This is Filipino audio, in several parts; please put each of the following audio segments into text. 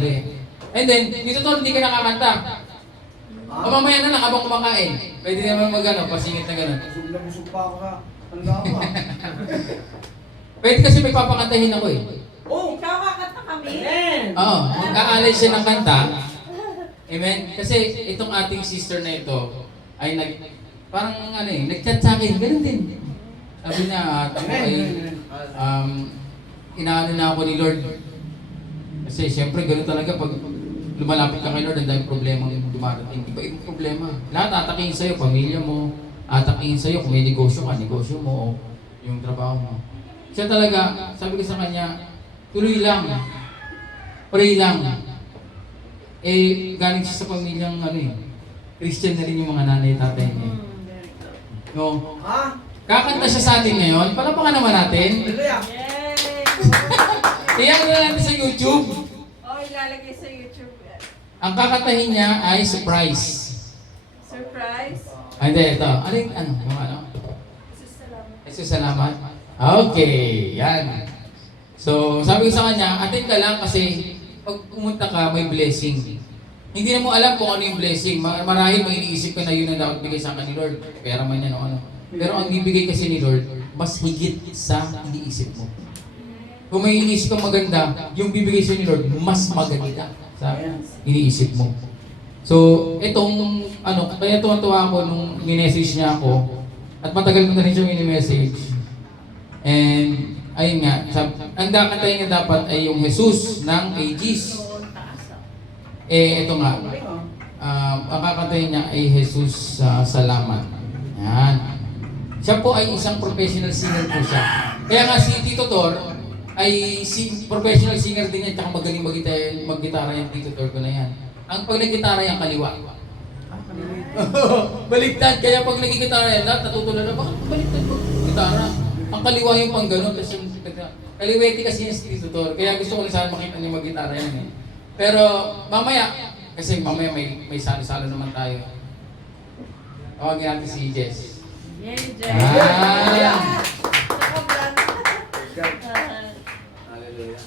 uli. And then, dito tol, hindi ka nakakanta. O mamaya na lang, habang kumakain. Pwede naman mag-ano, pasingit na gano'n. Busog na busog pa ako sa hanggang pa. Pwede kasi may papakantahin ako eh. Oh! Ikaw kakanta kami? Oo, mag-aalay siya ng kanta. Amen? Kasi itong ating sister na ito ay parang ano eh, nag-chat sa akin, ganun din. Sabi niya, ako ay inaano na ako ni Lord. Kasi siyempre ganun talaga pag lumalapit ka kay Lord, ang daming problema yung dumarating. Iba-ibang problema. Lahat atakihin sa'yo, pamilya mo, atakihin sa'yo kung may negosyo ka, negosyo mo, o yung trabaho mo. Siya talaga, sabi ko sa kanya, tuloy lang, pray lang. Eh, galing siya sa pamilyang ano eh, Christian na rin yung mga nanay tatay niya. No? Ha? Kakanta siya sa atin ngayon, palapakan naman natin. Hallelujah! Yay! Iyan na natin sa YouTube. Oh, ilalagay sa YouTube. Ang kakantahin niya ay surprise. Surprise. Ay, hindi, ito. Ano yung ano? Yung ano? Salamat. Jesus, salamat. Okay, yan. So, sabi ko sa kanya, attend ka lang kasi pag pumunta ka, may blessing. Hindi na mo alam kung ano yung blessing. Marahil may iniisip ka na yun ang dapat bigay sa akin ni Lord. Pera man yan o ano. Pero ang bibigay kasi ni Lord, mas higit sa iniisip mo. Kung may iniisip kang maganda, yung bibigay sa ni Lord, mas maganda sa iniisip mo. So, itong, ano, kaya tuwa-tuwa ako nung minessage niya ako, at matagal ko na rin siya mini-message. And, ayun nga, ang kakantahin niya dapat ay yung Jesus ng ages. Eh, ito nga, ang kakantahin niya ay Jesus salamat. Yan. Siya po ay isang professional singer po siya. Kaya nga si Tito Tor ay professional singer din yan, tsaka magaling mag-gitara yung Tito Tor ko na yan. Ang pag nag-gitara yung kaliwa. Baliktad, kaya pag nag-gitara yan, lahat natutulala na, bakit baliktad po? Gitara. Ang kaliwa yung pang gano'n, tapos yung kaliwete kasi yung Tito Tor. Kaya gusto ko rin sana makita niya mag-gitara yan eh. Pero mamaya, kasi mamaya may salo-salo naman tayo. Tawagin natin si Jess. Yay, Jay! Ah! Hallelujah.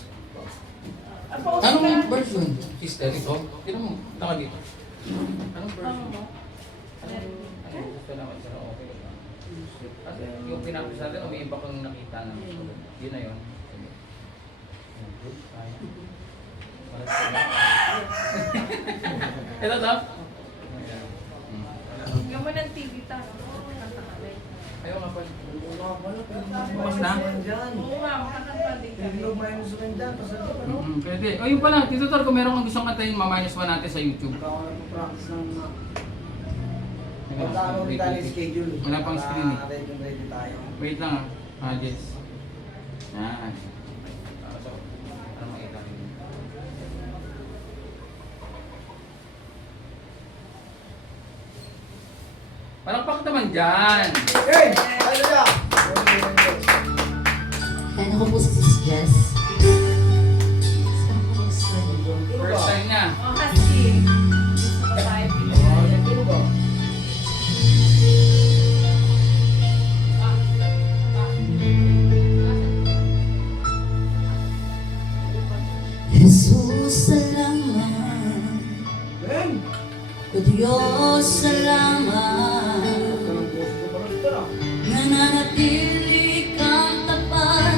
Anong version? Sister, ito? Tino mo, taka dito. Anong version? Ayun, gusto naman siya, okay ba? Kasi yung pinapis natin, may iba kang nakita na. Yun na yun. Ito daw? Ikaw mo ng TV tayo. Kanta kami. Ayaw nga pala. Bukas na? Oo nga, makakanta din kami. Hindi minus mo dyan, pasal ko, no? Pwede. O yun pala, Tito Tor, kung meron kang gustong kantahin, maminus pa natin sa YouTube. Ikaw na practice ng... Pagkano rin tayo yung schedule. Wala pang screen eh. Ready tayo. Wait lang Jess. Yan. Ano makita rin? Parang pak naman dyan. Hey! Hallelujah! And ako po si Jess. Saan po gusto niyo? First time na. Oh, Husky. Gusto ko tayo bigyan. Sino ba? Jesus, salamat. Ben! O Diyos, salamat. Kanang post ko parang ito na. Nananatili kang tapat.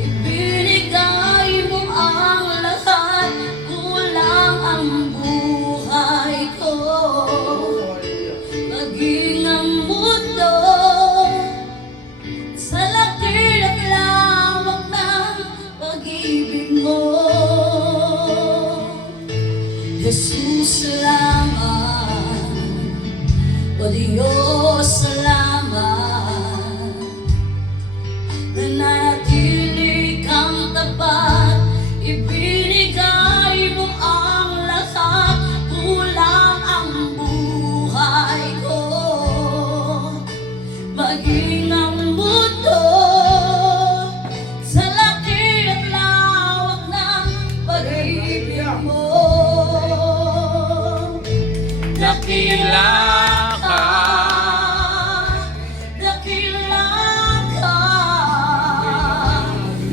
Ibinigay mo ang lahat. Kulang ang buhay ko. Maging ang mundo sa laki at lawak ng pag-ibig mo. Jesus, salamat. O Diyos, salamat. Nananatili kang tapat. Ibinigay mo ang lahat. Kulang ang buhay ko. Maging ang mundo sa laki at lawak ng pag-ibig mo. Dakila ka. Dakila ka.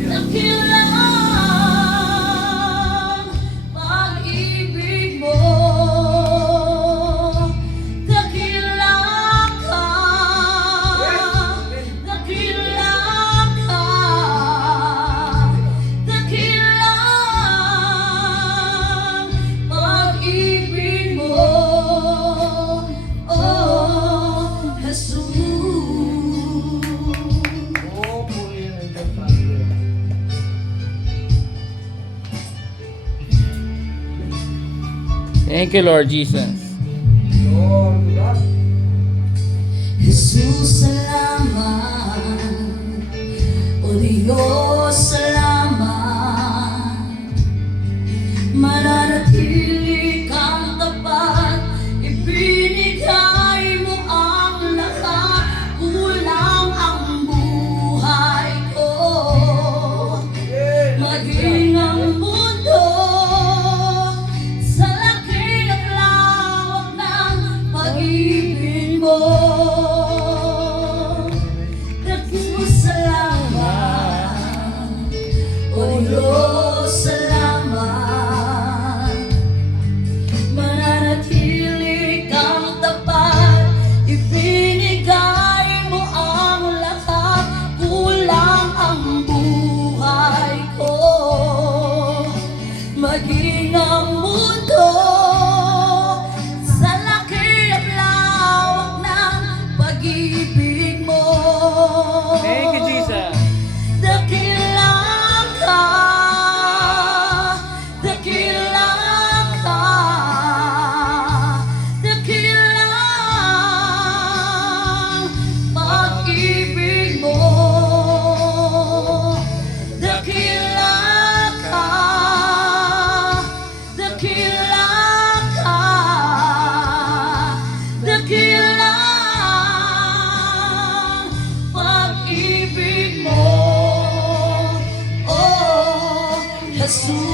Dakila. Pag Thank you, Lord Jesus. Lord, God. Jesus, salamat. O Diyos, salamat. Mananatili kang tapat. Ibinigay mo ang lahat. Kulang ang buhay ko. Maging ang mundo sa laki at lawak ng pag-ibig mo. Nagpusalamat, O Diyos, salamat. Mananatili kang tapat, ibinigay mo ang lahat. Kulang ang buhay ko, maging ang mundo sa laki at lawak ng pag-ibig mo. Thank you, Jesus. Dakila ka, dakila ka, dakila pag-ibig mo. Dakila ka, dakila ka, dakila pag-ibig mo, oh Jesus.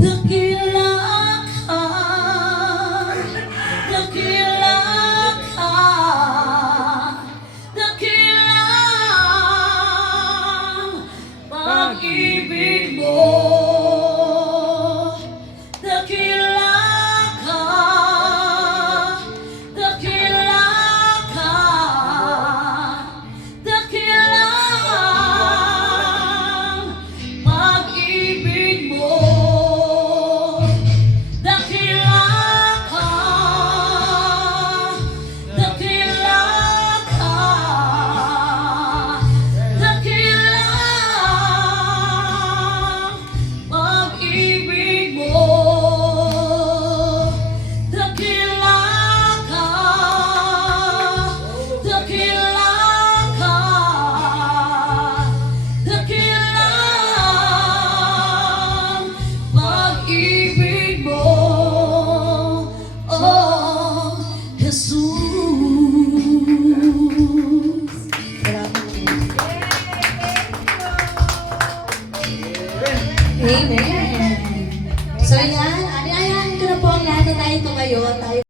Dakila ka, dakila ka, dakila pag-ibig mo. Dakila ka, dakila ka, dakila pag-ibig mo. Dakila ka, dakila ka, dakila pag-ibig mo. Dakila ka, dakila ka, dakila pag-ibig mo, oh Jesus. Amen. So yan, ayan ko na po ang lahat na tayo tumayo. Tayo